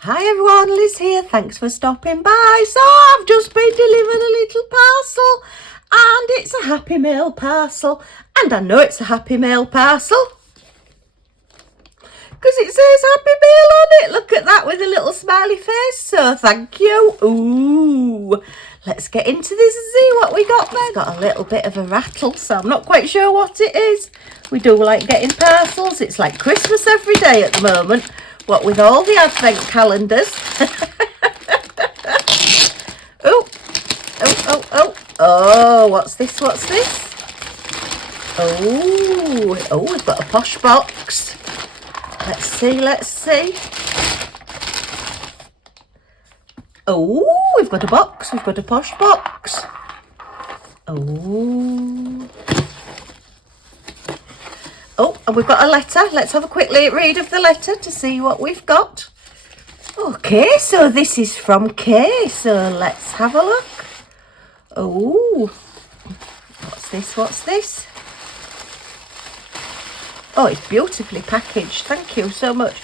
Hi everyone, Liz here. Thanks for stopping by. So I've just been delivered a little parcel and it's a Happy Mail parcel. And I know it's a Happy Mail parcel because it says Happy Mail on it. Look at that with a little smiley face. So thank you. Ooh, let's get into this and see what we got there. It's got a little bit of a rattle, so I'm not quite sure what it is. We do like getting parcels. It's like Christmas every day at the moment. What with all the advent calendars. Oh, what's this? Oh, we've got a posh box. Let's see. Oh, we've got a box. We've got a posh box. Oh, and we've got a letter. Let's have a quick read of the letter to see what we've got. Okay, so this is from Caye. So let's have a look. Oh, what's this? Oh, it's beautifully packaged. Thank you so much.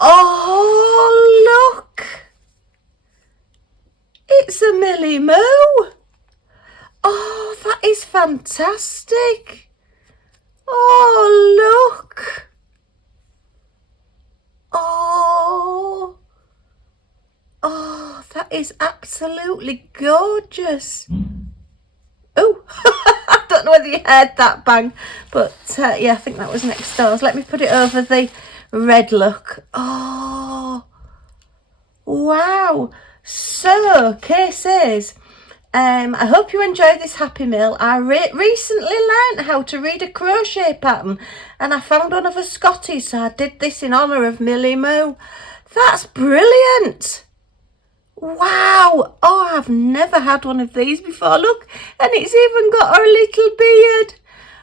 Oh, look. It's a Millie Moo. Oh, that is fantastic. Oh, look. Oh, that is absolutely gorgeous. Oh, I don't know whether you heard that bang, but yeah, I think that was next doors. Let me put it over the red look. Oh, wow. So, Caye says, I hope you enjoy this Happy Mail. I recently learnt how to read a crochet pattern and I found one of a Scotties, so I did this in honour of Millie Moo. That's brilliant. Wow. Oh, I've never had one of these before. Look, and it's even got her little beard.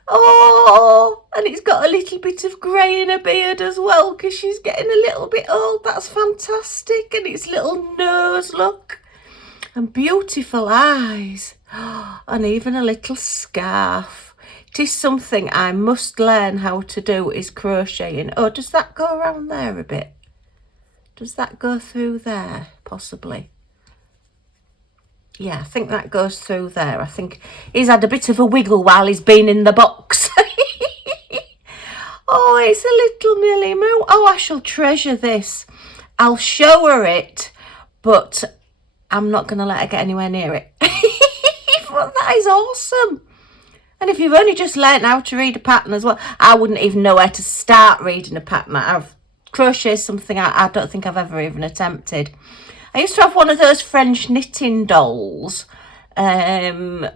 Oh, and it's got a little bit of grey in her beard as well because she's getting a little bit old. That's fantastic. And its little nose, look. And beautiful eyes, and even a little scarf. It is something I must learn how to do, is crocheting. Oh, does that go around there a bit? Does that go through there, possibly? Yeah, I think that goes through there. I think he's had a bit of a wiggle while he's been in the box. Oh, it's a little Millie Moo. Oh, I shall treasure this. I'll show her it, but I'm not going to let her get anywhere near it. But that is awesome. And if you've only just learnt how to read a pattern as well, I wouldn't even know where to start reading a pattern. I've crocheted something I don't think I've ever even attempted. I used to have one of those French knitting dolls that,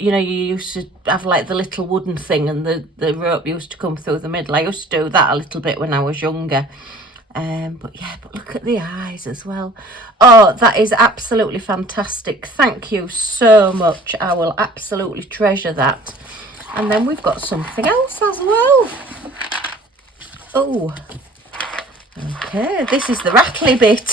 you know, you used to have like the little wooden thing and the rope used to come through the middle. I used to do that a little bit when I was younger. But look at the eyes as well. Oh, that is absolutely fantastic. Thank you so much. I will absolutely treasure that. And then we've got something else as well. Oh, okay, this is the rattly bit.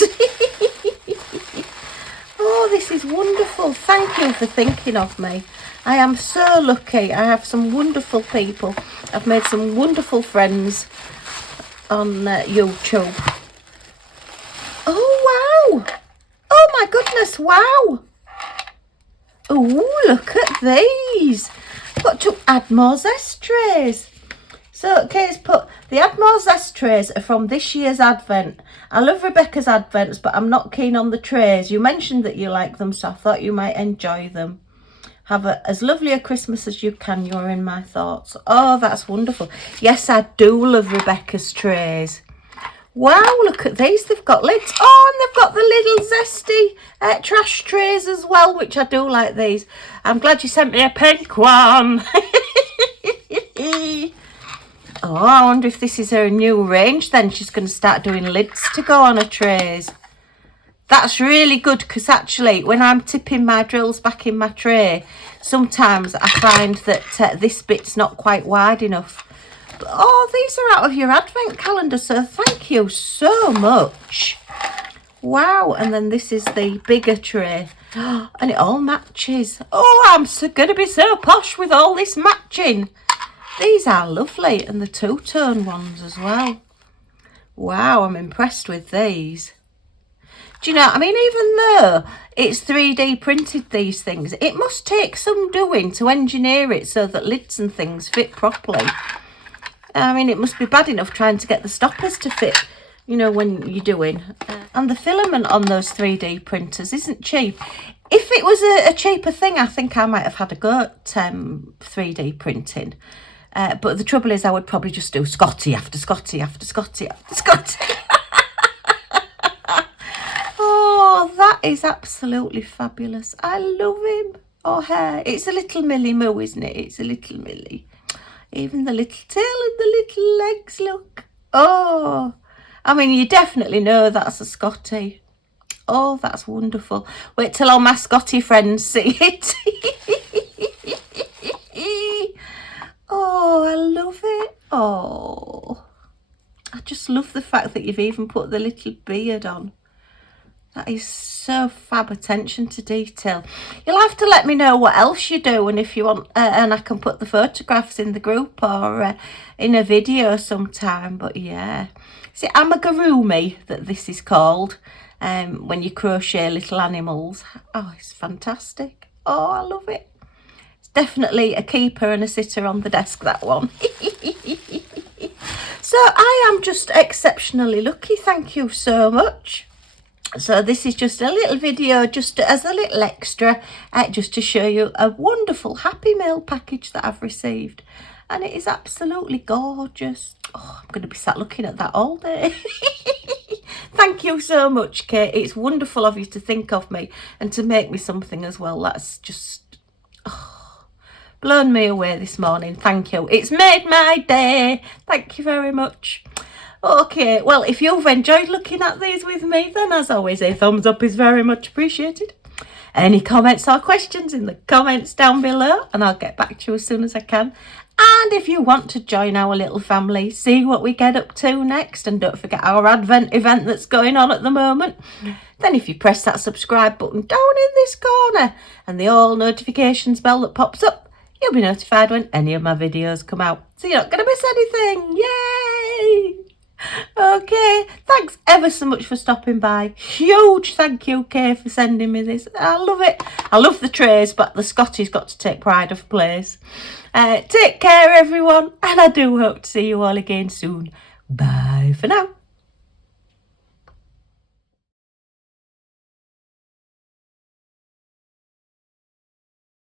Oh, this is wonderful. Thank you for thinking of me. I am so lucky. I have some wonderful people. I've made some wonderful friends on YouTube. Oh, wow. Oh, my goodness, wow. Oh, look at these. I've got to add more zest trays. So, Caye's put, the add more zest trays are from this year's Advent. I love Rebecca's Advents, but I'm not keen on the trays. You mentioned that you like them, so I thought you might enjoy them. Have as lovely a Christmas as you can. You're in my thoughts. Oh, that's wonderful. Yes, I do love Rebecca's trays. Wow, look at these. They've got lids. Oh, and they've got the little zesty trash trays as well, which I do like these. I'm glad you sent me a pink one. Oh, I wonder if this is her new range then. She's going to start doing lids to go on her trays. That's really good because actually when I'm tipping my drills back in my tray, sometimes I find that this bit's not quite wide enough. But, oh, these are out of your advent calendar, so thank you so much. Wow, and then this is the bigger tray. And it all matches. Oh, I'm going to be so posh with all this matching. These are lovely, and the two-tone ones as well. Wow, I'm impressed with these. Do you know, I mean, even though it's 3D printed, these things, it must take some doing to engineer it so that lids and things fit properly. I mean, it must be bad enough trying to get the stoppers to fit, you know, when you're doing. And the filament on those 3D printers isn't cheap. If it was a cheaper thing, I think I might have had a go at 3D printing. But the trouble is I would probably just do Scotty after Scotty after Scotty after Scotty. Oh, that is absolutely fabulous. I love him. Oh, hair. It's a little Millie Moo, isn't it? It's a little Millie. Even the little tail and the little legs, look. Oh, I mean, you definitely know that's a Scotty. Oh, that's wonderful. Wait till all my Scotty friends see it. Oh, I love it. Oh, I just love the fact that you've even put the little beard on. That is so fab attention to detail. You'll have to let me know what else you do, and if you want, and I can put the photographs in the group or in a video sometime. But yeah, is it Amigurumi that this is called? When you crochet little animals. Oh, it's fantastic. Oh, I love it. It's definitely a keeper and a sitter on the desk, that one. So I am just exceptionally lucky. Thank you so much. So this is just a little video, just as a little extra, just to show you a wonderful Happy Mail package that I've received. And it is absolutely gorgeous. Oh, I'm going to be sat looking at that all day. Thank you so much, Kate. It's wonderful of you to think of me and to make me something as well. That's just blown me away this morning. Thank you. It's made my day. Thank you very much. Okay, well, if you've enjoyed looking at these with me, then as always, a thumbs up is very much appreciated. Any comments or questions in the comments down below, and I'll get back to you as soon as I can. And if you want to join our little family, see what we get up to next, and don't forget our Advent event that's going on at the moment, then if you press that subscribe button down in this corner and the all notifications bell that pops up, you'll be notified when any of my videos come out. So you're not going to miss anything. Yay! Okay, thanks ever so much for stopping by. Huge thank you, Kay, for sending me this. I love it. I love the trays, but the Scotty's got to take pride of place. Take care, everyone, and I do hope to see you all again soon. Bye for now.